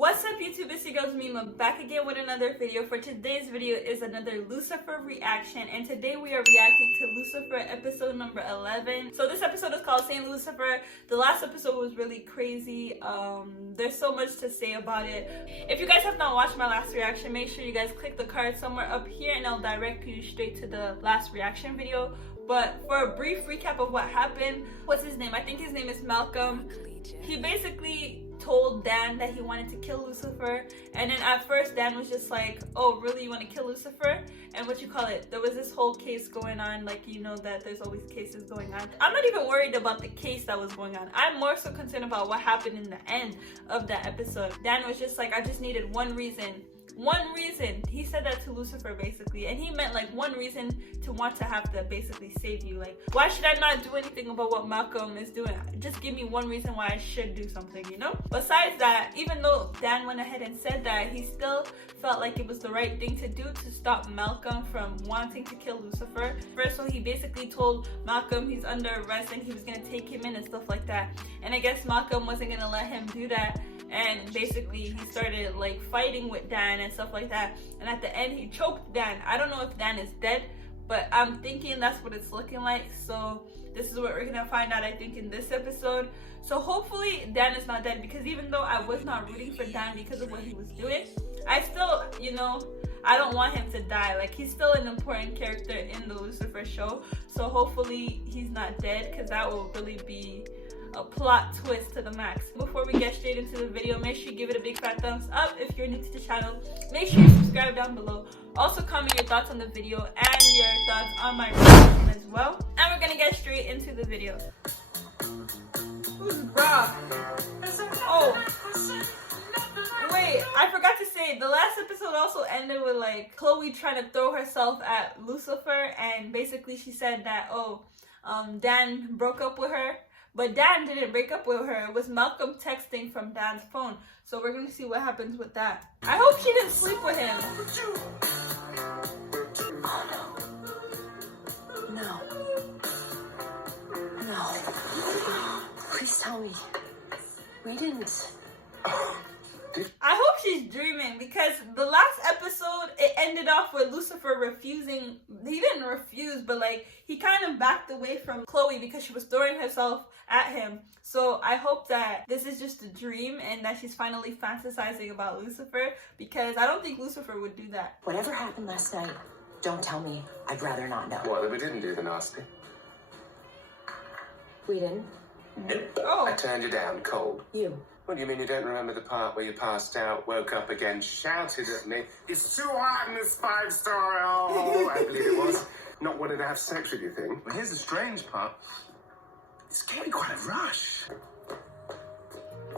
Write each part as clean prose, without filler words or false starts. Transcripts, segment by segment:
What's up YouTube, it's your girl Mima back again with another video. For today's video is another Lucifer reaction, and today we are reacting to Lucifer episode number 11. So this episode is called Saint Lucifer. The last episode was really crazy. There's so much to say about it. If you guys have not watched my last reaction, make sure you guys click the card somewhere up here and I'll direct you straight to the last reaction video. But for a brief recap of what happened, what's his name? I think his name is Malcolm. He basically told Dan that he wanted to kill Lucifer, and then at first Dan was just like, oh really, you want to kill Lucifer? And there was this whole case going on, like, you know that there's always cases going on. I'm not even worried about the case that was going on. I'm more so concerned about what happened in the end of that episode. Dan was just like, I just needed one reason. He said that to Lucifer basically, and he meant like one reason to want to have to basically save you. Like, why should I not do anything about what Malcolm is doing? Just give me one reason why I should do something, you know? Besides that, even though Dan went ahead and said that, he still felt like it was the right thing to do to stop Malcolm from wanting to kill Lucifer. First, so he basically told Malcolm he's under arrest and he was gonna take him in and stuff like that. And I guess Malcolm wasn't gonna let him do that. And basically he started like fighting with Dan and stuff like that, and at the end he choked Dan. I don't know if Dan is dead, but I'm thinking that's what it's looking like. So this is what we're gonna find out, I think, in this episode. So hopefully Dan is not dead, because even though I was not rooting for Dan because of what he was doing, I still, you know, I don't want him to die. Like, he's still an important character in the Lucifer show. So hopefully he's not dead, because that will really be a plot twist to the max. Before we get straight into the video, make sure you give it a big fat thumbs up. If you're new to the channel, make sure you subscribe down below. Also comment your thoughts on the video and your thoughts on my reaction as well. And we're gonna get straight into the video. Who's Brock? Oh wait, I forgot to say, the last episode also ended with like Chloe trying to throw herself at Lucifer, and basically she said that Dan broke up with her. But Dan didn't break up with her. It was Malcolm texting from Dan's phone. So we're going to see what happens with that. I hope she didn't sleep with him. Oh, no. No. Please tell me. We didn't. I hope she's dreaming, because the last episode, it ended off with Lucifer refusing. He didn't refuse, but like, he kind of backed away from Chloe because she was throwing herself at him. So I hope that this is just a dream and that she's finally fantasizing about Lucifer, because I don't think Lucifer would do that. Whatever happened last night, don't tell me. I'd rather not know. What, that we didn't do the nasty? We didn't? Nope. Oh. I turned you down cold. You. What do you mean you don't remember the part where you passed out, woke up again, shouted at me, "It's too hot in this five-star hole," I believe it was. Not wanting to have sex with you thing. But here's the strange part. It's getting quite a rush.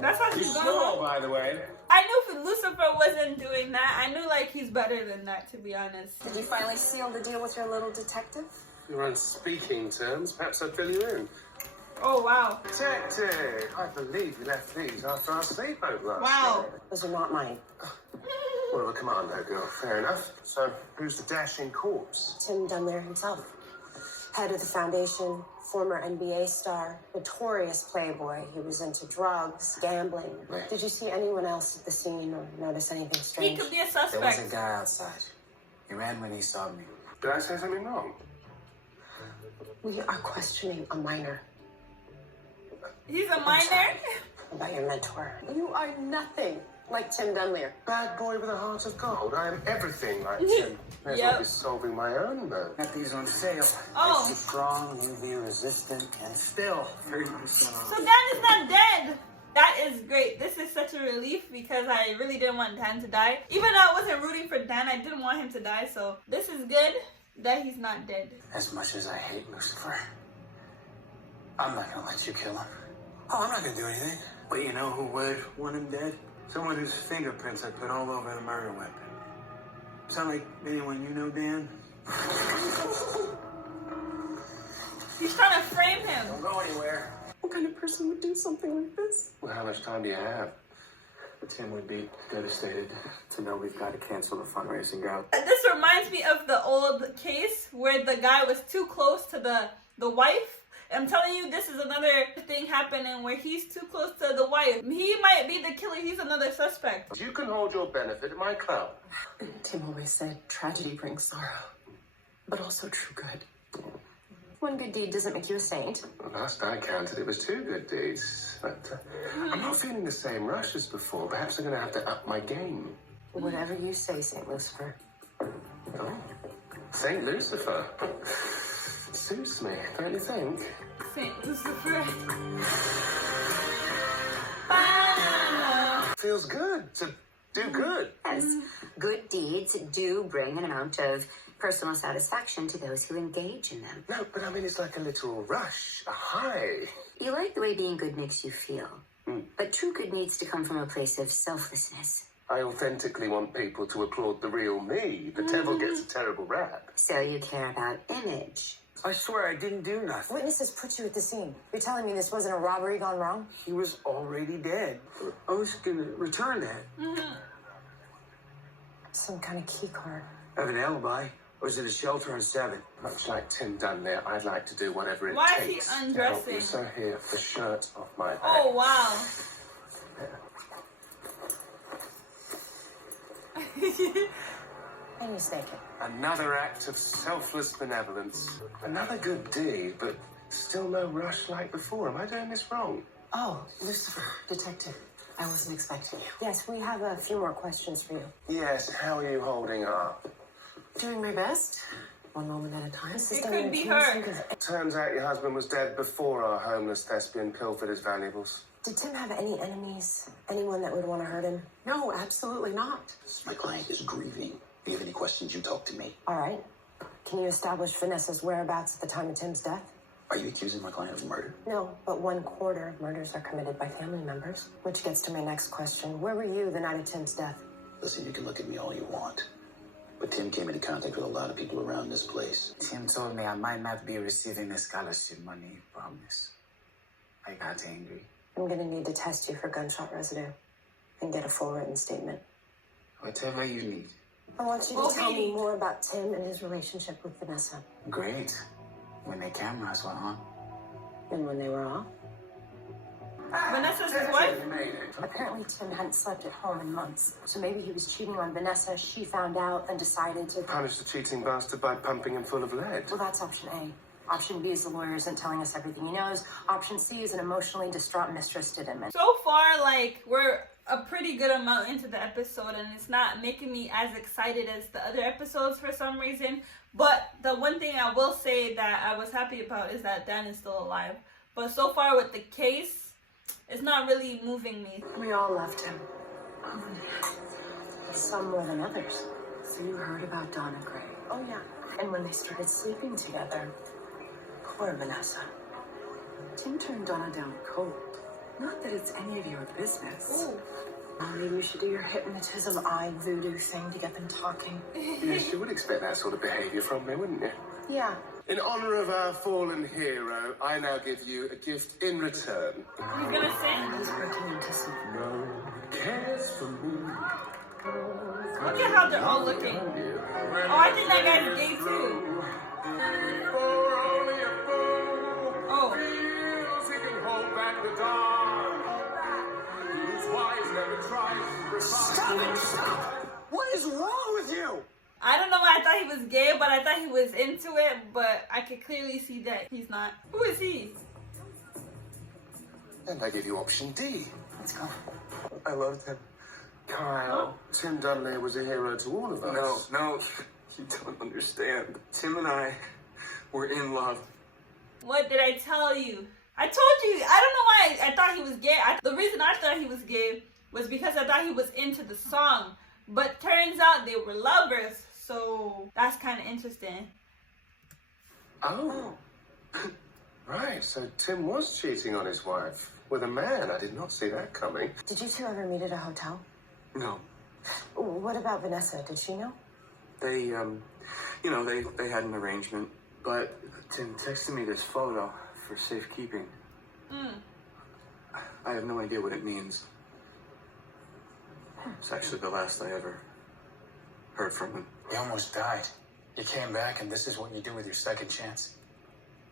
That's how You she's snore, going. by the way. I knew if Lucifer wasn't doing that. I knew like he's better than that, to be honest. Did you finally seal the deal with your little detective? You're on speaking terms. Perhaps I'd fill you in. Oh wow. Detective, I believe you left these after our sleepover last Wow. night. Those are not mine. Well, a commando girl, fair enough. So, who's the dashing corpse? Tim Dunlear himself. Head of the foundation, former NBA star, notorious playboy. He was into drugs, gambling. Right. Did you see anyone else at the scene or notice anything He strange? could be a There was a suspect. guy outside. He ran when he saw me. Did I say something wrong? We are questioning a minor. He's a minor? About your mentor. You are nothing like Tim Dunlear. Bad boy with a heart of gold. I am everything like Tim. May as well be solving my own murder. Got these on sale. Oh. It's strong, UV resistant, and still 30% off. So Dan is not dead. That is great. This is such a relief, because I really didn't want Dan to die. Even though I wasn't rooting for Dan, I didn't want him to die. So this is good that he's not dead. As much as I hate Lucifer, I'm not gonna let you kill him. Oh, I'm not gonna do anything. But you know who would want him dead? Someone whose fingerprints I put all over the murder weapon. Sound like anyone you know, Dan? He's trying to frame him. Don't go anywhere. What kind of person would do something like this? Well, how much time do you have? Tim would be devastated to know we've got to cancel the fundraising route. This reminds me of the old case where the guy was too close to the wife. I'm telling you, this is another thing happening where he's too close to the wife. He might be the killer. He's another suspect. You can hold your benefit at my club. Tim always said tragedy brings sorrow, but also true good. One good deed doesn't make you a saint. Well, last I counted, it was 2 good deeds. But I'm not feeling the same rush as before. Perhaps I'm going to have to up my game. Whatever you say, St. Lucifer. Oh, St. Lucifer. Suits me, don't you think? St. Lucifer. Feels good to do good. Yes, good deeds do bring an amount of personal satisfaction to those who engage in them. No, but I mean, it's like a little rush, a high. You like the way being good makes you feel, but true good needs to come from a place of selflessness. I authentically want people to applaud the real me. The devil gets a terrible rap. So you care about image. I swear I didn't do nothing. Witnesses put you at the scene. You're telling me this wasn't a robbery gone wrong? He was already dead. I was gonna return that. Some kind of key card. I have an alibi. I was in a shelter on 7. Much like Tim done there, I'd like to do whatever it Why is he takes to help undressing? you. So here, the shirt off my back. Oh, wow. And he's naked. Another act of selfless benevolence. Another good deed, but still no rush like before. Am I doing this wrong? Oh, Lucifer, detective. I wasn't expecting you. Yes, we have a few more questions for you. Yes, how are you holding up? Doing my best. One moment at a time. It could be her. Turns out your husband was dead before our homeless thespian pilfered his valuables. Did Tim have any enemies? Anyone that would want to hurt him? No, absolutely not. My client is grieving. If you have any questions, you talk to me. All right. Can you establish Vanessa's whereabouts at the time of Tim's death? Are you accusing my client of murder? No, but 1/4 of murders are committed by family members. Which gets to my next question. Where were you the night of Tim's death? Listen, you can look at me all you want. But Tim came into contact with a lot of people around this place. Tim told me I might not be receiving the scholarship money, promise. I got angry. I'm gonna need to test you for gunshot residue and get a full written statement. Whatever you need. I want you to tell me more about Tim and his relationship with Vanessa. Great. When the cameras were on. And when they were off. Vanessa's his wife? Apparently Tim hadn't slept at home in months. So maybe he was cheating on Vanessa. She found out and decided to Punish the cheating bastard by pumping him full of lead. Well, that's option A. Option B is the lawyer isn't telling us everything he knows. Option C is an emotionally distraught mistress did him in. So far, like, we're a pretty good amount into the episode, and it's not making me as excited as the other episodes for some reason. But the one thing I will say that I was happy about is that Dan is still alive. But so far with the case, it's not really moving me. We all loved him. Some more than others. So you heard about Donna Gray? Oh, yeah. And when they started sleeping together, poor Vanessa. Tim turned Donna down cold. Not that it's any of your business. Ooh. Well, maybe you should do your hypnotism eye voodoo thing to get them talking. Yes, you would expect that sort of behavior from me, wouldn't you? Yeah. In honor of our fallen hero, I now give you a gift in return. He's gonna sing? He's breaking into some. No cares for me. Look at how they're all looking. Oh, I think that guy's gay too. Oh. Stop! What is wrong with you? I don't know why I thought he was gay, but I thought he was into it, but I could clearly see that he's not. Who is he? And I give you option D. Let's go. I loved him. Kyle, Tim Dunley was a hero to all of us. No, you don't understand. Tim and I were in love. What did I tell you? I told you. I don't know why I thought he was gay. The reason I thought he was gay was because I thought he was into the song. But turns out they were lovers. So that's kind of interesting. Oh. Right, so Tim was cheating on his wife with a man. I did not see that coming. Did you two ever meet at a hotel? No. What about Vanessa? Did she know? They had an arrangement. But Tim texted me this photo for safekeeping. I have no idea what it means. It's actually the last I ever heard from him. You almost died. You came back, and this is what you do with your second chance.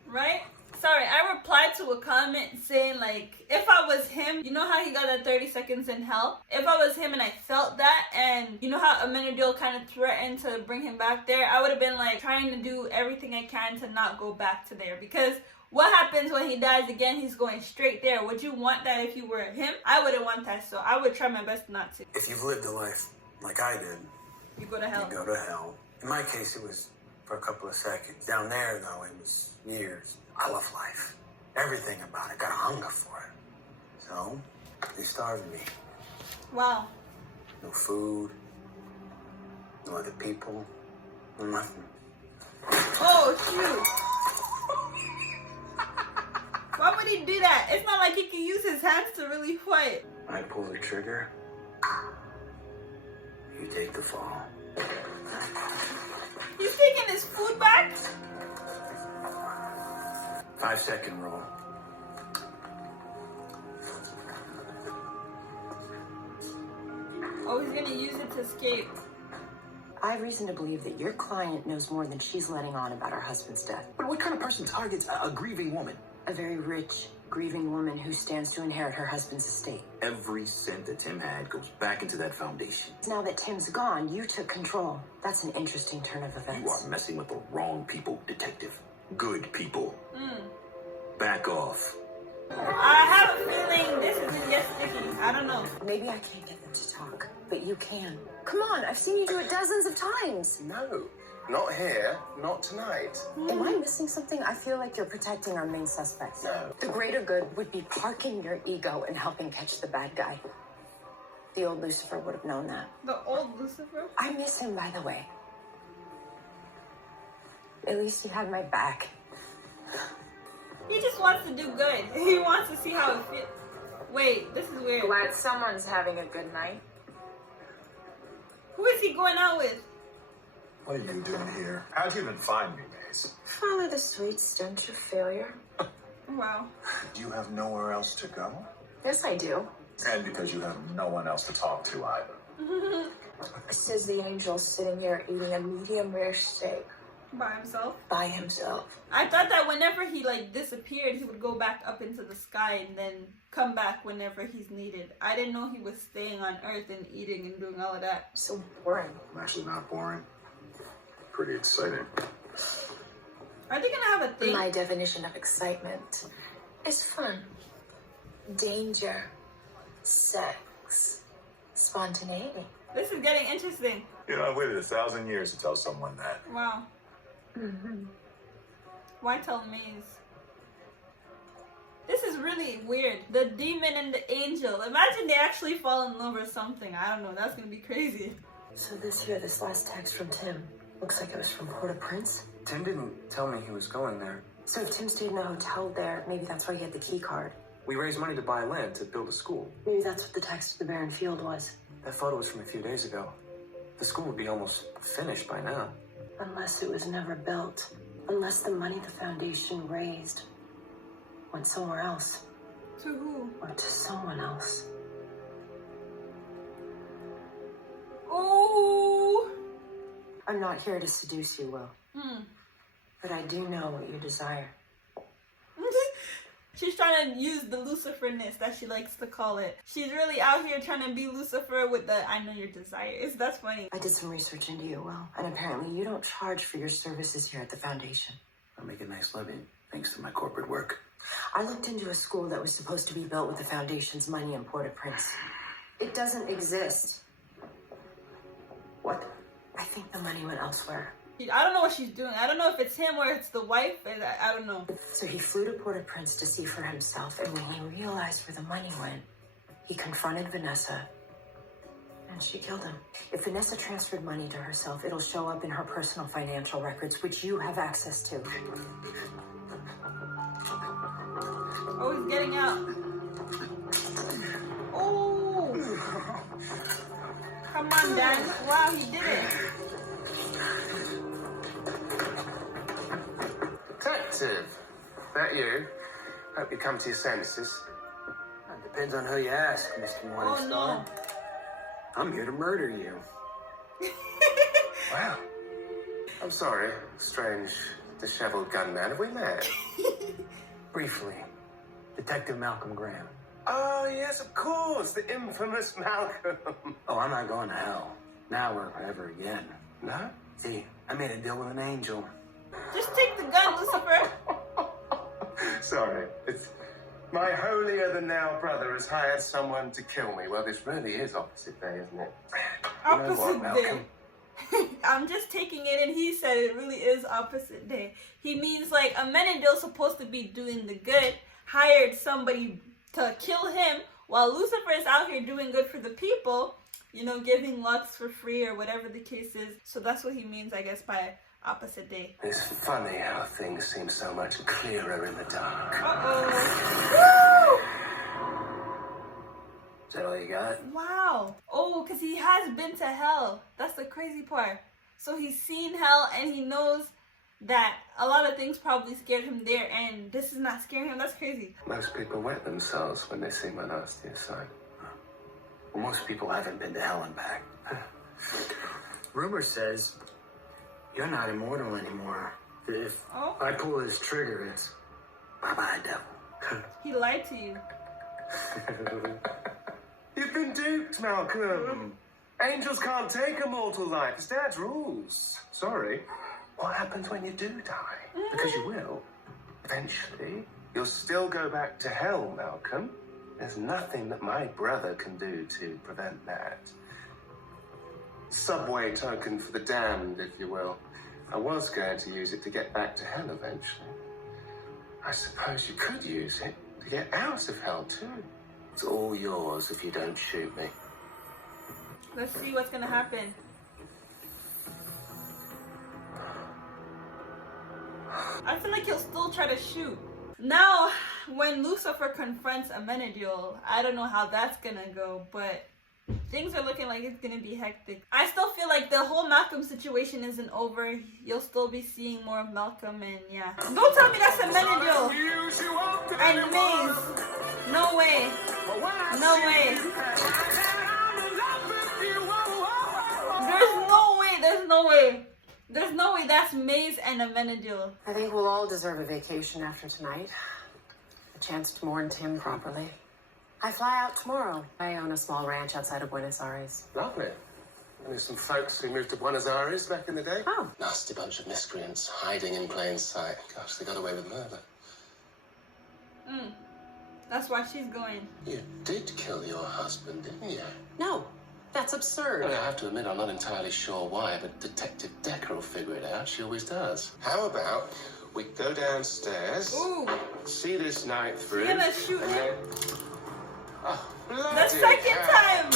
Right? Sorry, I replied to a comment saying, like, if I was him, you know how he got that 30 seconds in hell? If I was him and I felt that, and you know how Amenadiel kind of threatened to bring him back there, I would have been, like, trying to do everything I can to not go back to there. Because what happens when he dies again? He's going straight there. Would you want that if you were him? I wouldn't want that, so I would try my best not to. If you've lived a life like I did, You go to hell. you go to hell. In my case, it was for a couple of seconds. Down there, though, it was years. I love life. Everything about it. Got a hunger for it. So, they starved me. Wow. No food. No other people. No nothing. Oh, shoot. Why would he do that? It's not like he can use his hands to really fight. When I pull the trigger, you take the fall. He's taking his food back? 5-second rule. Oh, he's gonna use it to escape. I have reason to believe that your client knows more than she's letting on about her husband's death. But what kind of person targets a grieving woman? A very rich, grieving woman who stands to inherit her husband's estate. Every cent that Tim had goes back into that foundation. Now that Tim's gone, you took control. That's an interesting turn of events. You are messing with the wrong people, detective. Good people. Back off. I have a feeling this isn't yet sticking. I don't know. Maybe I can't get them to talk, but you can. Come on, I've seen you do it dozens of times. No, not here, not tonight. Am I missing something? I feel like you're protecting our main suspects. No. The greater good would be parking your ego and helping catch the bad guy. The old Lucifer would have known that. The old Lucifer? I miss him, by the way. At least he had my back. He just wants to do good. He wants to see how it feels. Wait, this is weird. Glad someone's having a good night. Who is he going out with? What are you doing here? How'd you even find me, Maze? Follow the sweet stench of failure. Wow. Do you have nowhere else to go? Yes, I do. And because you have no one else to talk to either. Says the angel sitting here eating a medium rare steak By himself? by himself. I thought that whenever he like disappeared, he would go back up into the sky and then come back whenever he's needed. I didn't know he was staying on Earth and eating and doing all of that. So boring. I'm actually not boring. Pretty exciting. Are they gonna have a thing? My definition of excitement is fun, danger, sex, spontaneity. This is getting interesting. You know, I've waited 1,000 years to tell someone that. Wow. Why tell Maze? This is really weird. The demon and the angel. Imagine they actually fall in love or something. I don't know. That's gonna be crazy. So this last text from Tim, looks like it was from Port-au-Prince. Tim didn't tell me he was going there. So if Tim stayed in a hotel there, maybe that's why he had the key card. We raised money to buy land to build a school. Maybe that's what the text to the barren field was. That photo was from a few days ago. The school would be almost finished by now. Unless it was never built. Unless the money the foundation raised went somewhere else. To who? Or to someone else. Oh. I'm not here to seduce you, Will. But I do know what you desire. She's trying to use the Luciferness that she likes to call it. She's really out here trying to be Lucifer with the I know your desires. That's funny. I did some research into you, Will. And apparently you don't charge for your services here at the foundation. I make a nice living, thanks to my corporate work. I looked into a school that was supposed to be built with the foundation's money in Port-au-Prince. It doesn't exist. What? I think the money went elsewhere. I don't know what she's doing. I don't know if it's him or it's the wife. I don't know. So he flew to Port-au-Prince to see for himself, and when he realized where the money went, he confronted Vanessa, and she killed him. If Vanessa transferred money to herself, it'll show up in her personal financial records, which you have access to. Oh, he's getting out. Oh! Come on, Dan. Wow, he did it. Detective, that you? Hope you come to your senses. It depends on who you ask, Mr. Morningstar. Oh, no. I'm here to murder you. Wow. I'm sorry, strange disheveled gunman. Have we met? Briefly, Detective Malcolm Graham. Oh, yes, of course. The infamous Malcolm. Oh, I'm not going to hell. Now or ever again. No? See, I made a deal with an angel. Just take the gun, Lucifer. Sorry. It's my holier-than-thou brother has hired someone to kill me. Well, this really is opposite day, isn't it? You know what, Opposite day. Malcolm? I'm just taking it, and he said it really is opposite day. He means like Amenadiel's supposed to be doing the good, hired somebody to kill him, while Lucifer is out here doing good for the people, you know, giving Lux for free or whatever the case is. So that's what he means, I guess, by opposite day. It's funny how things seem so much clearer in the dark. Uh-oh. Is that all you got? Woo! Wow. Oh, because he has been to hell. That's the crazy part. So he's seen hell and he knows that a lot of things probably scared him there, and this is not scaring him. That's crazy. Most people wet themselves when they see my nastiest side. Well, most people haven't been to hell and back. Rumor says you're not immortal anymore. If I pull this trigger, it's bye-bye, devil. He lied to you. You've been duped, Malcolm. Angels can't take a mortal life. It's Dad's rules. Sorry. What happens when you do die? Because you will. Eventually, you'll still go back to hell, Malcolm. There's nothing that my brother can do to prevent that. Subway token for the damned, if you will. I was going to use it to get back to hell eventually. I suppose you could use it to get out of hell, too. It's all yours if you don't shoot me. Let's see what's gonna happen. I feel like he'll still try to shoot. Now, when Lucifer confronts Amenadiel, I don't know how that's gonna go, but things are looking like it's gonna be hectic. I still feel like the whole Malcolm situation isn't over. You'll still be seeing more of Malcolm, and yeah. Don't tell me that's Amenadiel and Maze. No way. No way. There's no way. There's no way. There's no way that's Maze and Amenadiel. I think we'll all deserve a vacation after tonight. A chance to mourn Tim properly. I fly out tomorrow. I own a small ranch outside of Buenos Aires. Lovely. And there's some folks who moved to Buenos Aires back in the day. Oh. Nasty bunch of miscreants hiding in plain sight. Gosh, they got away with murder. That's why she's going. You did kill your husband, didn't you? No, that's absurd. Well, I have to admit, I'm not entirely sure why, but Detective Decker will figure it out. She always does. How about we go downstairs, see this night through, You're gonna shoot and him? then... Oh, bloody The second hell. time!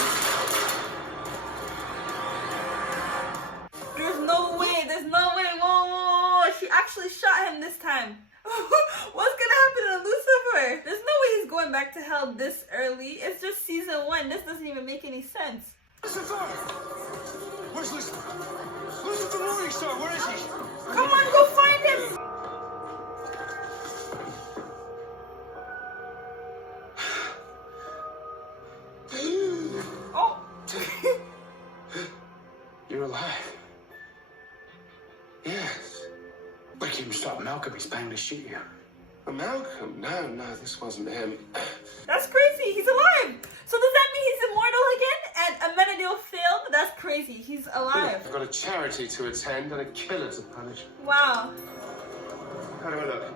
There's no way, there's no way. Whoa. She actually shot him this time. What's gonna happen to Lucifer? There's no way he's going back to hell this early. It's just season 1. This doesn't even make any sense. Lucifer! Where's Lucifer? Lucifer Morningstar, where is he? Come on, go find him! Oh! You're alive. Yes. Why can't you stop Malcolm? He's planning to shoot you. Malcolm? No, this wasn't him. That's crazy. He's alive. So does that mean he's immortal again? And Amenadiel failed? That's crazy. He's alive. I've got a charity to attend and a killer to punish. Wow. How do I look?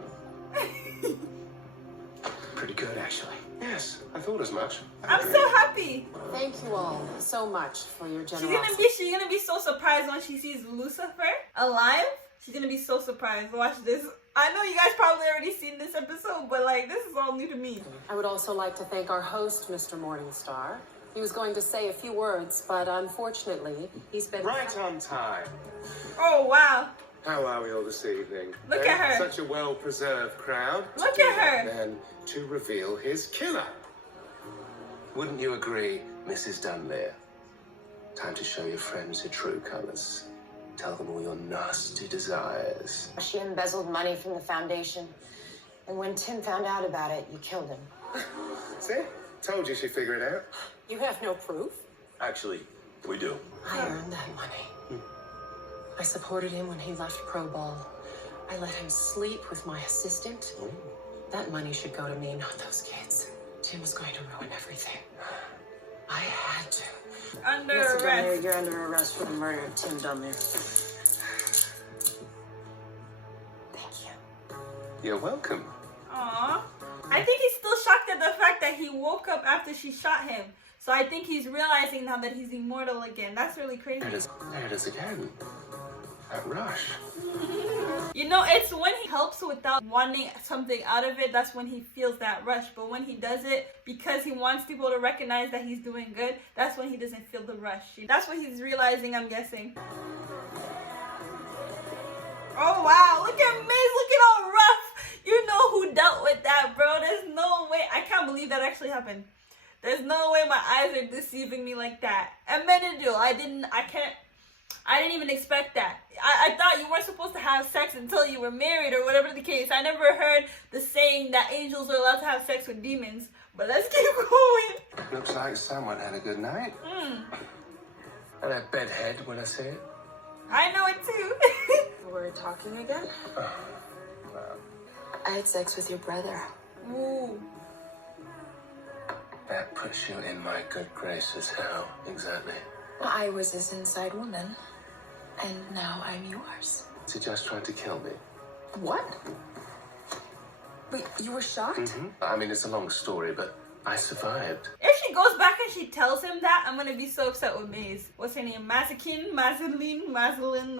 Pretty good, actually. Yes, I thought as much. I'm so happy. Thank you all so much for your She's generosity. gonna be so surprised when she sees Lucifer alive. She's gonna be so surprised. Watch this. I know you guys probably already seen this episode, but like this is all new to me. I would also like to thank our host, Mr. Morningstar. He was going to say a few words, but unfortunately, he's been... Right on time. Oh wow. How are we all this evening? Look at her. Such a well-preserved crowd. Look at her. Then to reveal his killer. Wouldn't you agree, Mrs. Dunlear? Time to show your friends your true colors. Tell them all your nasty desires. She embezzled money from the foundation. And when Tim found out about it, you killed him. See? Told you she'd figure it out. You have no proof? Actually, we do. I earned that money. I supported him when he left Pro Ball. I let him sleep with my assistant. That money should go to me, not those kids. Tim was going to ruin everything. I had to. Under Listen, arrest. Dunleary, you're under arrest for the murder of Tim Dunleary. Thank you. You're welcome. Aww. I think he's still shocked at the fact that he woke up after she shot him. So I think he's realizing now that he's immortal again. That's really crazy. There it is again. That rush. You know, it's when he helps without wanting something out of it, that's when he feels that rush. But when he does it because he wants people to recognize that he's doing good, that's when he doesn't feel the rush. That's what he's realizing, I'm guessing. Oh wow, look at Miz, look at all rough. You know who dealt with that, bro. There's no way. I can't believe that actually happened. There's no way my eyes are deceiving me like that. And Menadil, I didn't even expect that. I thought you weren't supposed to have sex until you were married or whatever the case. I never heard the saying that angels are allowed to have sex with demons. But let's keep going. Looks like someone had a good night. And a bedhead when I see it. I know it too. We're talking again? I had sex with your brother. Ooh. That puts you in my good graces. How exactly? I was his inside woman, and now I'm yours. Is he just trying to kill me? What? Wait, you were shocked? I mean, it's a long story, but I survived. If she goes back and she tells him that, I'm gonna be so upset with Maze. What's her name? Mazeline,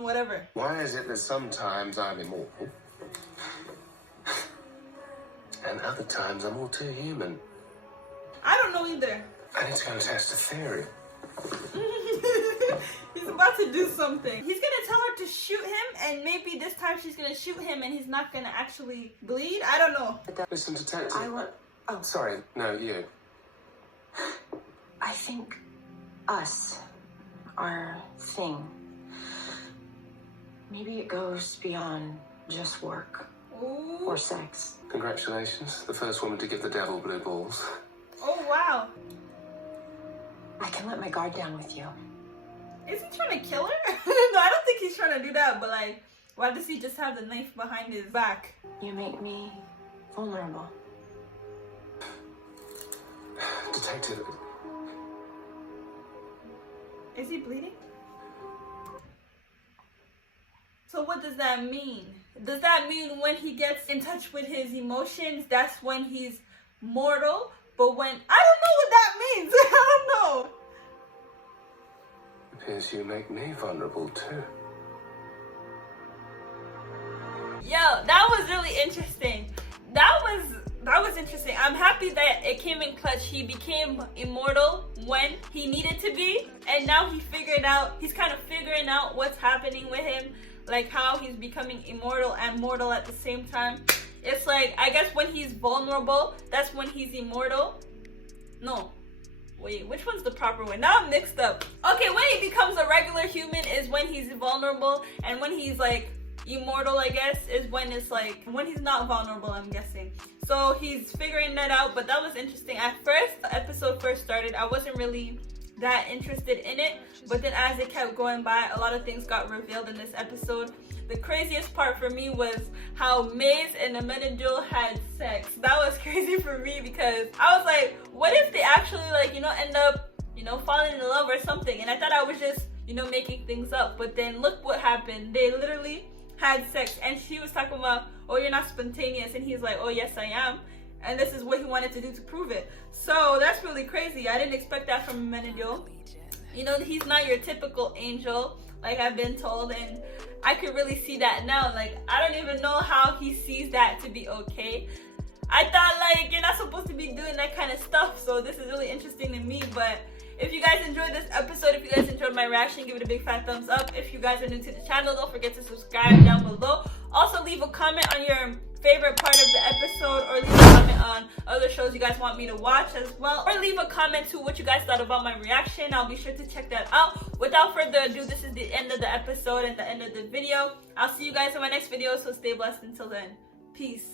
whatever. Why is it that sometimes I'm immortal, and other times I'm all too human? I don't know either. I need to go and test a theory. He's about to do something. He's gonna tell her to shoot him, and maybe this time she's gonna shoot him and he's not gonna actually bleed. I don't know. Listen, detective. Oh. Sorry, no, you. I think us, our thing, maybe it goes beyond just work. Ooh. Or sex. Congratulations, the first woman to give the devil blue balls. Oh wow. I can let my guard down with you. Is he trying to kill her? No, I don't think he's trying to do that, but like, why does he just have the knife behind his back? You make me vulnerable. Detective. Is he bleeding? So what does that mean? Does that mean when he gets in touch with his emotions, that's when he's mortal? But when, I don't know what that means. I don't know. Appears you make me vulnerable too. Yo, that was really interesting. That was interesting. I'm happy that it came in clutch. He became immortal when he needed to be, and now he's kind of figuring out what's happening with him, like how he's becoming immortal and mortal at the same time. It's like, I guess when he's vulnerable, that's when he's immortal. No. Wait, which one's the proper way? Now I'm mixed up. Okay, when he becomes a regular human is when he's vulnerable, and when he's like immortal, I guess, is when it's like, when he's not vulnerable, I'm guessing. So he's figuring that out, but that was interesting. At first, the episode first started, I wasn't really that interested in it, but then as it kept going by, a lot of things got revealed in this episode. The craziest part for me was how Maze and Amenadul had sex. That was crazy for me because I was like, what if they actually like, end up, falling in love or something? And I thought I was just, making things up. But then look what happened. They literally had sex, and she was talking about, oh, you're not spontaneous. And he's like, oh, yes, I am. And this is what he wanted to do to prove it. So that's really crazy. I didn't expect that from Amenadul. He's not your typical angel, like I've been told, and I could really see that now. Like, I don't even know how he sees that to be okay. I thought, like, you're not supposed to be doing that kind of stuff, so this is really interesting to me. But if you guys enjoyed this episode, if you guys enjoyed my reaction, give it a big fat thumbs up. If you guys are new to the channel, don't forget to subscribe down below. Also, leave a comment on your favorite part of the episode, or leave a comment on other shows you guys want me to watch as well, or leave a comment to what you guys thought about my reaction. I'll be sure to check that out. Without further ado, this is the end of the episode and the end of the video. I'll see you guys in my next video, so stay blessed until then. Peace.